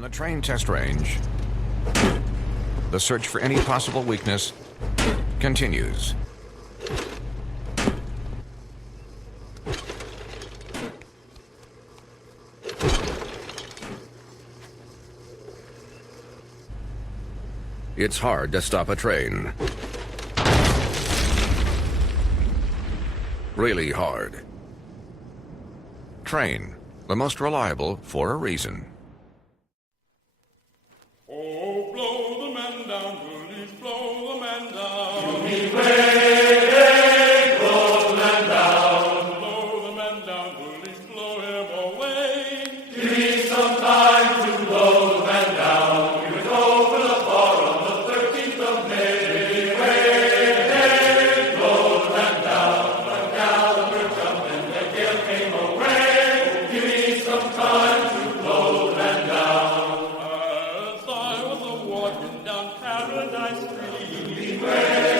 On the Trane test range, the search for any possible weakness continues. It's hard to stop a train. Really hard. Trane, the most reliable for a reason. Oh, blow the man down, bullies, blow the man down. You mean way, blow the man down. Blow the man down, bullies, blow him away. Give me some time to blow the man down. We would go for the bar on the 13th of May. Way, blow the man down. But now we're jumping, the gale came away. Give me some time to blow the man down. As I was a walking down Paradise Street, Beware.